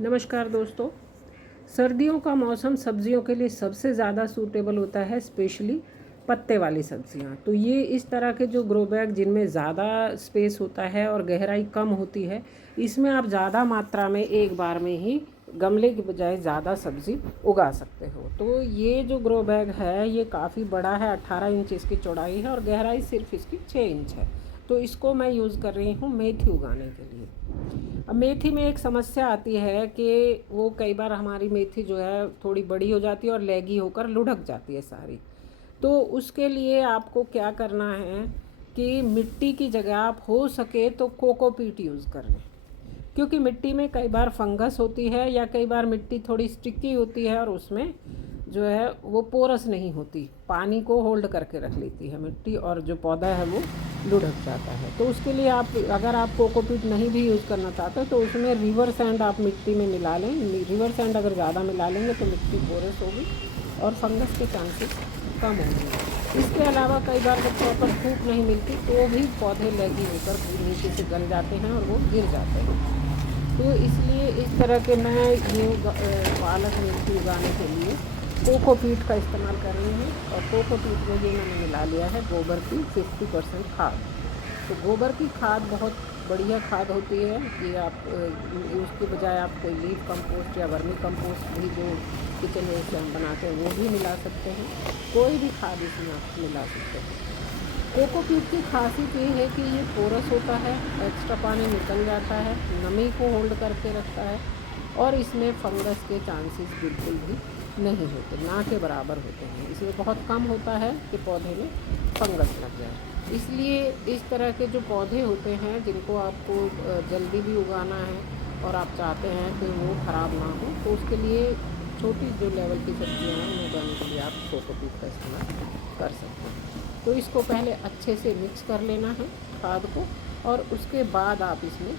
नमस्कार दोस्तों। सर्दियों का मौसम सब्जियों के लिए सबसे ज़्यादा सूटेबल होता है, स्पेशली पत्ते वाली सब्जियां। तो ये इस तरह के जो ग्रो बैग जिनमें ज़्यादा स्पेस होता है और गहराई कम होती है, इसमें आप ज़्यादा मात्रा में एक बार में ही गमले के बजाय ज़्यादा सब्ज़ी उगा सकते हो। तो ये जो ग्रो बैग है ये काफ़ी बड़ा है, 18 इंच इसकी चौड़ाई है और गहराई सिर्फ इसकी 6 इंच है। तो इसको मैं यूज़ कर रही हूँ मेथी उगाने के लिए। अब मेथी में एक समस्या आती है कि वो कई बार हमारी मेथी जो है थोड़ी बड़ी हो जाती है और लैगी होकर लुढ़क जाती है सारी। तो उसके लिए आपको क्या करना है कि मिट्टी की जगह आप हो सके तो कोकोपीट यूज़ कर लें, क्योंकि मिट्टी में कई बार फंगस होती है या कई बार मिट्टी थोड़ी स्टिकी होती है और उसमें जो है वो पोरस नहीं होती, पानी को होल्ड करके रख लेती है मिट्टी और जो पौधा है वो लुढ़क जाता है। तो उसके लिए आप अगर आप कोकोपीट नहीं भी यूज़ करना चाहते तो उसमें रिवर सैंड आप मिट्टी में मिला लें। रिवर सैंड अगर ज़्यादा मिला लेंगे तो मिट्टी पोरस होगी और फंगस के चांसेस कम होंगे। इसके अलावा कई बार जब प्रॉपर धूप नहीं मिलती तो भी पौधे लैगी होकर नीचे से गल जाते हैं और वो गिर जाते हैं। तो इसलिए इस तरह के मैं ये पालक मेथी उगाने के लिए कोकोपीट का इस्तेमाल कर रही हूँ। और कोकोपीट में ये मैंने मिला लिया है गोबर की 50% खाद। तो गोबर की खाद बहुत बढ़िया खाद होती है कि आप उसके बजाय आप कोई लीफ कंपोस्ट या वर्मी कंपोस्ट भी जो किचन वेस्ट से हम बनाते हैं वो भी मिला सकते हैं। कोई भी खाद इसमें आप मिला सकते हैं। कोकोपीट की खासियत ये है कि ये पोरस होता है, एक्स्ट्रा पानी निकल जाता है, नमी को होल्ड करके रखता है और इसमें फंगस के चांसेस बिल्कुल भी नहीं होते, ना के बराबर होते हैं। इसमें बहुत कम होता है कि पौधे में फंगस लग जाए। इसलिए इस तरह के जो पौधे होते हैं जिनको आपको जल्दी भी उगाना है और आप चाहते हैं कि वो ख़राब ना हो, तो उसके लिए छोटी जो लेवल की सब्जियां हैं उन्हें उगाने के लिए आप कोकोपीट का इस्तेमाल कर सकते हैं। तो इसको पहले अच्छे से मिक्स कर लेना है खाद को और उसके बाद आप इसमें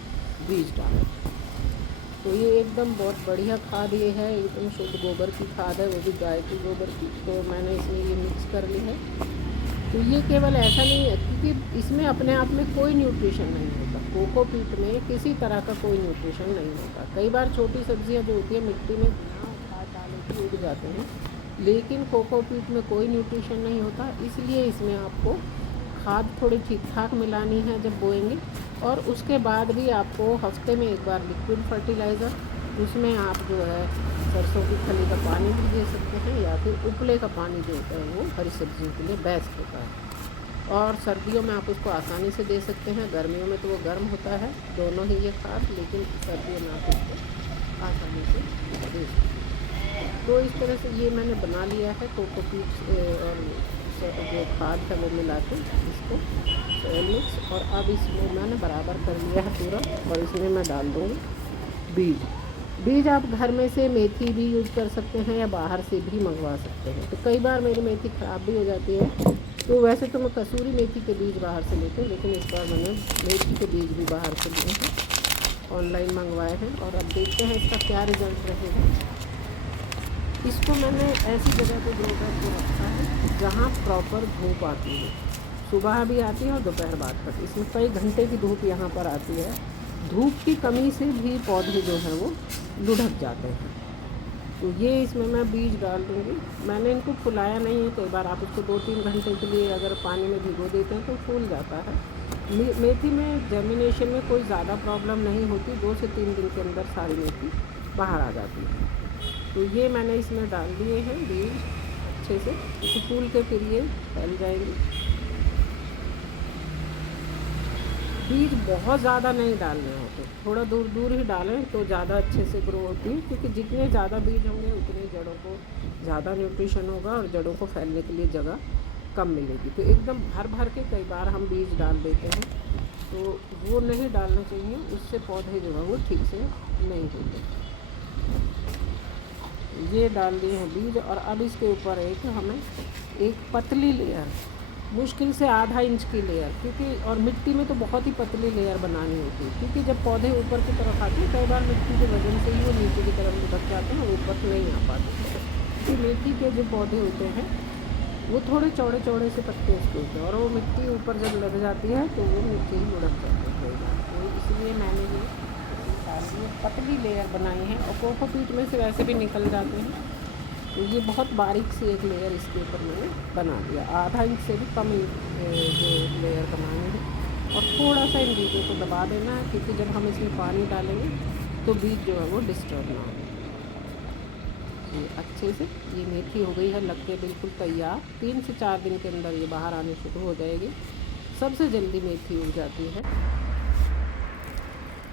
बीज डालें। तो ये एकदम बहुत बढ़िया खाद ये है, एकदम शुद्ध गोबर की खाद है, वो भी गाय की गोबर की। तो मैंने इसमें ये मिक्स कर ली है। तो ये केवल ऐसा नहीं है क्योंकि इसमें अपने आप में कोई न्यूट्रिशन नहीं होता, कोकोपीट में किसी तरह का कोई न्यूट्रिशन नहीं होता। कई बार छोटी सब्जियां जो होती है मिट्टी में बिना खाद डाले के उग जाते हैं, लेकिन कोकोपीट में कोई न्यूट्रिशन नहीं होता। इसलिए इसमें आपको खाद थोड़ी ठीक ठाक मिलानी है जब बोएंगे। और उसके बाद भी आपको हफ्ते में एक बार लिक्विड फर्टिलाइज़र, उसमें आप जो है सरसों की खली का पानी भी दे सकते हैं या फिर उपले का पानी जो होता है वो हरी सब्जियों के लिए बेस्ट होता है। और सर्दियों में आप उसको आसानी से दे सकते हैं, गर्मियों में तो वो गर्म होता है दोनों ही ये खाद, लेकिन सर्दियों में आप उसको आसानी से दे सकते हैं। तो इस तरह से ये मैंने बना लिया है कोकोपीट और जो खाद है वो मिला के इसको मिक्स। और अब इसमें मैंने बराबर कर लिया है पूरा और इसमें मैं डाल दूँगी बीज। बीज आप घर में से मेथी भी यूज़ कर सकते हैं या बाहर से भी मंगवा सकते हैं। तो कई बार मेरी मेथी ख़राब भी हो जाती है, तो वैसे तो मैं कसूरी मेथी के बीज बाहर से लेती हूँ, लेकिन इस बार मैंने मेथी के बीज भी बाहर से लिए हैं, ऑनलाइन मंगवाए हैं। और अब देखते हैं इसका क्या रिज़ल्ट रहेगा। इसको मैंने ऐसी जगह पे ग्रो बैग को रखा है जहाँ प्रॉपर धूप आती है, सुबह भी आती है और दोपहर बाद तक। इसमें कई घंटे की धूप यहाँ पर आती है। धूप की कमी से भी पौधे जो हैं वो लुढ़क जाते हैं। तो ये इसमें मैं बीज डाल दूँगी। मैंने इनको फुलाया नहीं है, कई बार आप इसको 2-3 घंटे के लिए अगर पानी में भिगो देते हैं तो फूल जाता है। मेथी में जर्मिनेशन में कोई ज़्यादा प्रॉब्लम नहीं होती, 2 से 3 दिन के अंदर सारी मेथी बाहर आ जाती है। तो ये मैंने इसमें डाल दिए हैं बीज अच्छे से, इसे फूल के फिर ये फैल जाएंगे। बीज बहुत ज़्यादा नहीं डालने होते, थोड़ा दूर दूर ही डालें तो ज़्यादा अच्छे से ग्रो होती है, क्योंकि जितने ज़्यादा बीज होंगे उतनी जड़ों को ज़्यादा न्यूट्रिशन होगा और जड़ों को फैलने के लिए जगह कम मिलेगी। तो एकदम भर भर के कई बार हम बीज डाल देते हैं, तो वो नहीं डालना चाहिए, उससे पौधे जो है वो ठीक से नहीं होते। ये डाल दिए हैं बीज और अब इसके ऊपर हमें एक पतली लेयर, मुश्किल से आधा इंच की लेयर, क्योंकि और मिट्टी में तो बहुत ही पतली लेयर बनानी होती है, क्योंकि जब पौधे ऊपर की तरफ आते हैं कई बार मिट्टी के वजन से ही वो नीचे की तरफ लुढ़क जाते हैं और ऊपर नहीं आ पाते। क्योंकि मेथी के जो पौधे होते हैं वो थोड़े चौड़े चौड़े से पत्ते उसके होते हैं और वो मिट्टी ऊपर जब लग जाती है तो वो नीचे ही लुढ़क जाते हैं। तो इसलिए मैंने ये डाल दिए, पतली लेयर बनाई है और कोकोपीट में से वैसे भी निकल जाते हैं। तो ये बहुत बारीक सी एक लेयर इसके ऊपर मैंने बना दिया, आधा इंच से भी कम जो लेयर बनानी है। और थोड़ा सा इन बीजों को दबा देना है, क्योंकि जब हम इसमें पानी डालेंगे तो बीज जो है वो डिस्टर्ब ना हो। ये अच्छे से ये मेथी हो गई है, लग के बिल्कुल तैयार। 3 से 4 दिन के अंदर ये बाहर आने शुरू हो जाएगी। सबसे जल्दी मेथी उग जाती है।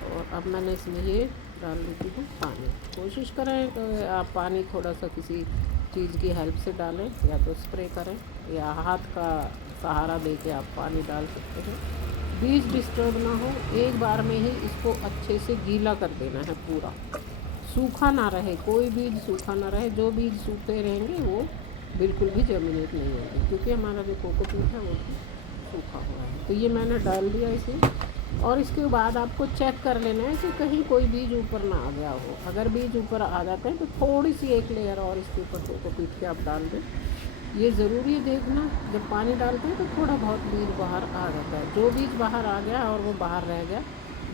और अब मैंने इसमें ये डाल देती हूँ पानी। कोशिश करें तो आप पानी थोड़ा सा किसी चीज़ की हेल्प से डालें, या तो स्प्रे करें या हाथ का सहारा देके आप पानी डाल सकते हैं। बीज डिस्टर्ब ना हो, एक बार में ही इसको अच्छे से गीला कर देना है पूरा, सूखा ना रहे, कोई बीज सूखा ना रहे। जो बीज सूखे रहेंगे वो बिल्कुल भी जर्मिनेट नहीं होंगे, क्योंकि हमारा जो कोकोपीट है वो सूखा हुआ है। तो ये मैंने डाल दिया इसे, और इसके बाद आपको चेक कर लेना है कि कहीं कोई बीज ऊपर ना आ गया हो। अगर बीज ऊपर आ जाते हैं तो थोड़ी सी एक लेयर और इसके ऊपर कोकोपीट के आप डाल दें। ये ज़रूरी है देखना, जब पानी डालते हैं तो थोड़ा बहुत बीज बाहर आ जाता है। जो बीज बाहर आ गया और वो बाहर रह गया,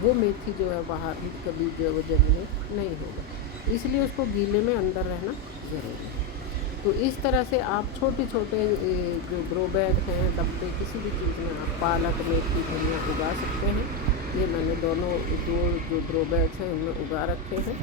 वो मेथी जो है बाहर का बीज जो है वो जर्मिनेट नहीं होगा, इसलिए उसको गीले में अंदर रहना ज़रूरी है। तो इस तरह से आप छोटे छोटे जो ग्रो बैग हैं, डब्बे, किसी भी चीज़ में आप पालक, मेथी, धनिया उगा सकते हैं। ये मैंने दो जो ग्रो बैग्स हैं उनमें उगा रखे हैं।